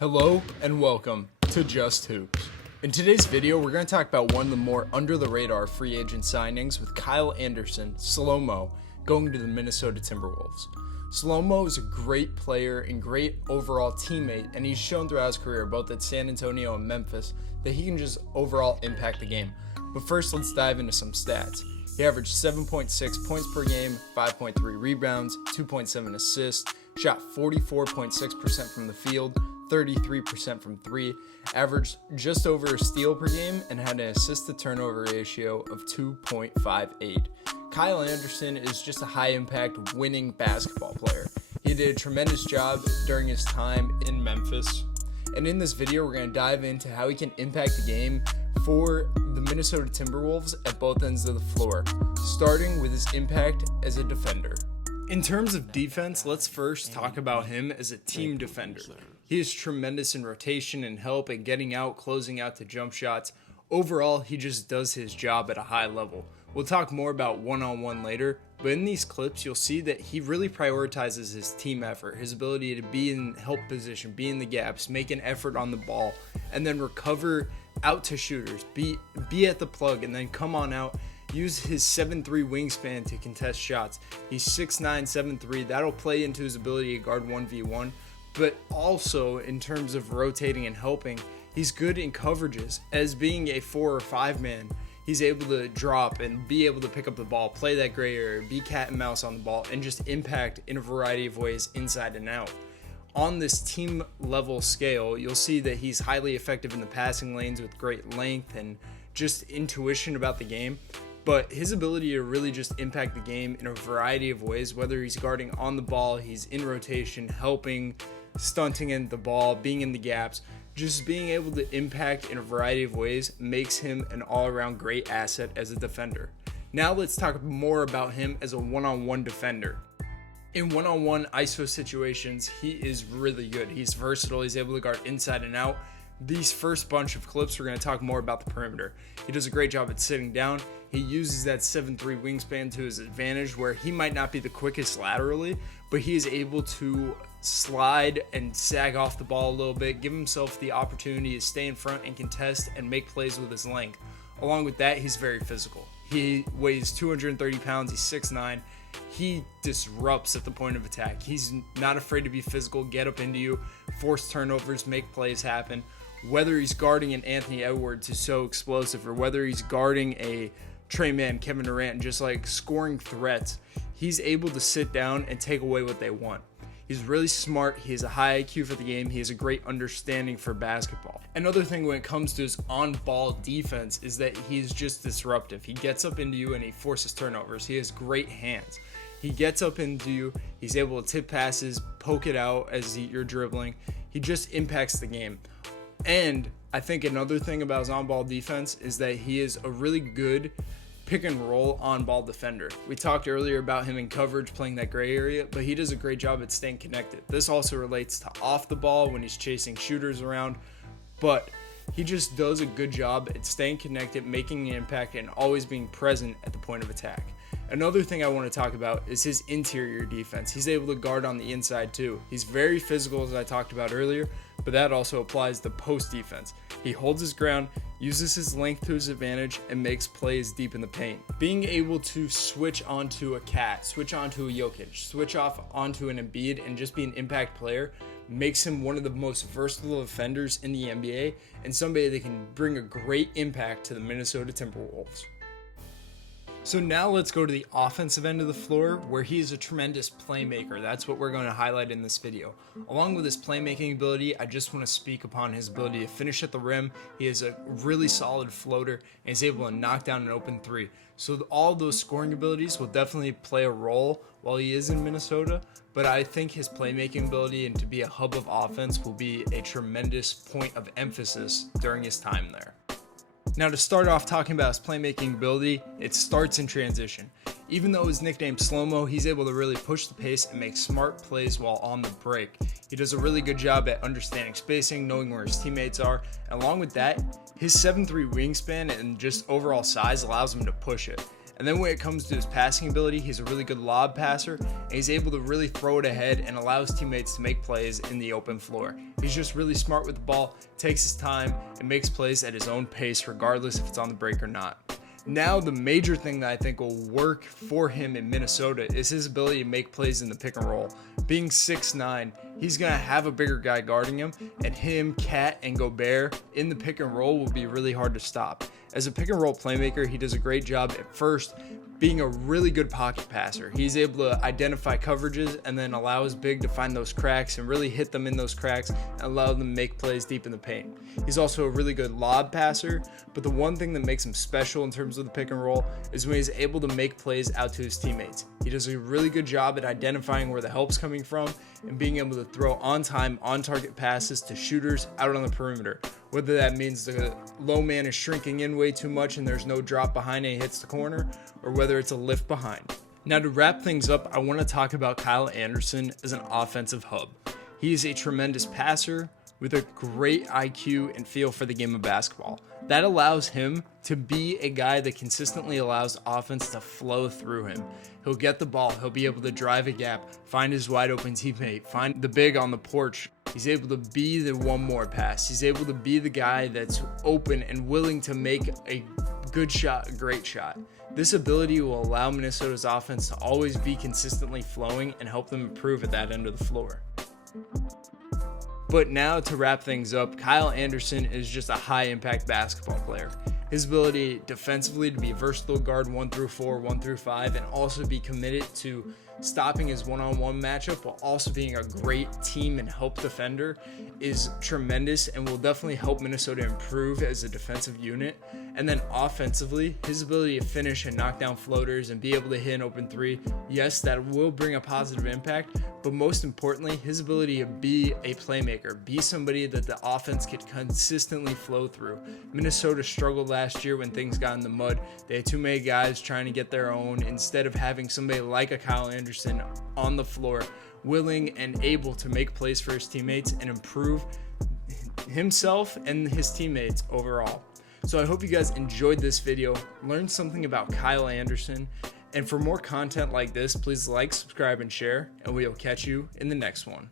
Hello and welcome to Just Hoops. In today's video, we're going to talk about one of the more under-the-radar free agent signings with Kyle Anderson, Slow-Mo, going to the Minnesota Timberwolves. Slow-Mo is a great player and great overall teammate, and he's shown throughout his career, both at San Antonio and Memphis, that he can just overall impact the game. But first, let's dive into some stats. He averaged 7.6 points per game, 5.3 rebounds, 2.7 assists, shot 44.6% from the field, 33% from three, averaged just over a steal per game, and had an assist-to-turnover ratio of 2.58. Kyle Anderson is just a high-impact, winning basketball player. He did a tremendous job during his time in Memphis, and in this video, we're going to dive into how he can impact the game for the Minnesota Timberwolves at both ends of the floor, starting with his impact as a defender. In terms of defense, let's first talk about him as a team defender. He is tremendous in rotation and help and getting out, closing out to jump shots. Overall, he just does his job at a high level. We'll talk more about one-on-one later, but in these clips, you'll see that he really prioritizes his team effort, his ability to be in help position, be in the gaps, make an effort on the ball, and then recover out to shooters, be at the plug, and then come on out. Use his 7'3 wingspan to contest shots. He's 6'9", 7'3". That'll play into his ability to guard 1v1. But also, in terms of rotating and helping, he's good in coverages. As being a 4 or 5 man, he's able to drop and be able to pick up the ball, play that gray area, be cat and mouse on the ball, and just impact in a variety of ways inside and out. On this team level scale, you'll see that he's highly effective in the passing lanes with great length and just intuition about the game. But his ability to really just impact the game in a variety of ways, whether he's guarding on the ball, he's in rotation, helping, stunting in the ball, being in the gaps, just being able to impact in a variety of ways makes him an all-around great asset as a defender. Now let's talk more about him as a one-on-one defender. In one-on-one ISO situations, he is really good. He's versatile. He's able to guard inside and out. These first bunch of clips, we're going to talk more about the perimeter. He does a great job at sitting down. He uses that 7'3 wingspan to his advantage, where he might not be the quickest laterally, but he is able to slide and sag off the ball a little bit, give himself the opportunity to stay in front and contest and make plays with his length. Along with that, he's very physical. He weighs 230 pounds. He's 6'9". He disrupts at the point of attack. He's not afraid to be physical, get up into you, force turnovers, make plays happen. Whether he's guarding an Anthony Edwards, who's so explosive, or whether he's guarding a Trey Mann, Kevin Durant, and just like scoring threats, he's able to sit down and take away what they want. He's really smart. He has a high IQ for the game. He has a great understanding for basketball. Another thing when it comes to his on-ball defense is that he's just disruptive. He gets up into you and he forces turnovers. He has great hands. He gets up into you. He's able to tip passes, poke it out as you're dribbling. He just impacts the game. And I think another thing about his on-ball defense is that he is a really good pick and roll on-ball defender. We talked earlier about him in coverage, playing that gray area, but he does a great job at staying connected. This also relates to off the ball when he's chasing shooters around, but he just does a good job at staying connected, making an impact, and always being present at the point of attack. Another thing I want to talk about is his interior defense. He's able to guard on the inside too. He's very physical, as I talked about earlier, but that also applies to post defense. He holds his ground, uses his length to his advantage, and makes plays deep in the paint. Being able to switch onto a Cat, switch onto a Jokic, switch off onto an Embiid, and just be an impact player makes him one of the most versatile defenders in the NBA and somebody that can bring a great impact to the Minnesota Timberwolves. So now let's go to the offensive end of the floor, where he is a tremendous playmaker. That's what we're going to highlight in this video. Along with his playmaking ability, I just want to speak upon his ability to finish at the rim. He is a really solid floater and is able to knock down an open three. So all those scoring abilities will definitely play a role while he is in Minnesota, but I think his playmaking ability and to be a hub of offense will be a tremendous point of emphasis during his time there. Now, to start off talking about his playmaking ability, it starts in transition. Even though his nickname Slow-Mo, he's able to really push the pace and make smart plays while on the break. He does a really good job at understanding spacing, knowing where his teammates are, and along with that, his 7'3 wingspan and just overall size allows him to push it. And then when it comes to his passing ability, he's a really good lob passer, and he's able to really throw it ahead and allow his teammates to make plays in the open floor. He's just really smart with the ball, takes his time, and makes plays at his own pace regardless if it's on the break or not. Now, the major thing that I think will work for him in Minnesota is his ability to make plays in the pick and roll. Being 6'9", he's going to have a bigger guy guarding him, and him, Cat, and Gobert in the pick and roll will be really hard to stop. As a pick and roll playmaker, he does a great job at first being a really good pocket passer. He's able to identify coverages and then allow his big to find those cracks and really hit them in those cracks and allow them to make plays deep in the paint. He's also a really good lob passer, but the one thing that makes him special in terms of the pick and roll is when he's able to make plays out to his teammates. He does a really good job at identifying where the help's coming from and being able to throw on-time, on-target passes to shooters out on the perimeter. Whether that means the low man is shrinking in way too much and there's no drop behind and he hits the corner, or whether it's a lift behind. Now, to wrap things up, I want to talk about Kyle Anderson as an offensive hub. He is a tremendous passer with a great IQ and feel for the game of basketball. That allows him to be a guy that consistently allows offense to flow through him. He'll get the ball, he'll be able to drive a gap, find his wide open teammate, find the big on the porch. He's able to be the one more pass. He's able to be the guy that's open and willing to make a good shot, a great shot. This ability will allow Minnesota's offense to always be consistently flowing and help them improve at that end of the floor. But now, to wrap things up, Kyle Anderson is just a high-impact basketball player. His ability defensively to be a versatile guard 1 through 4, 1 through 5, and also be committed to stopping his one-on-one matchup while also being a great team and help defender is tremendous and will definitely help Minnesota improve as a defensive unit. And then offensively, his ability to finish and knock down floaters and be able to hit an open three, yes, that will bring a positive impact, but most importantly, his ability to be a playmaker, be somebody that the offense could consistently flow through. Minnesota struggled last year when things got in the mud. They had too many guys trying to get their own instead of having somebody like a Kyle Anderson on the floor, willing and able to make plays for his teammates and improve himself and his teammates overall. So I hope you guys enjoyed this video, learned something about Kyle Anderson, and for more content like this, please like, subscribe, and share, and we will catch you in the next one.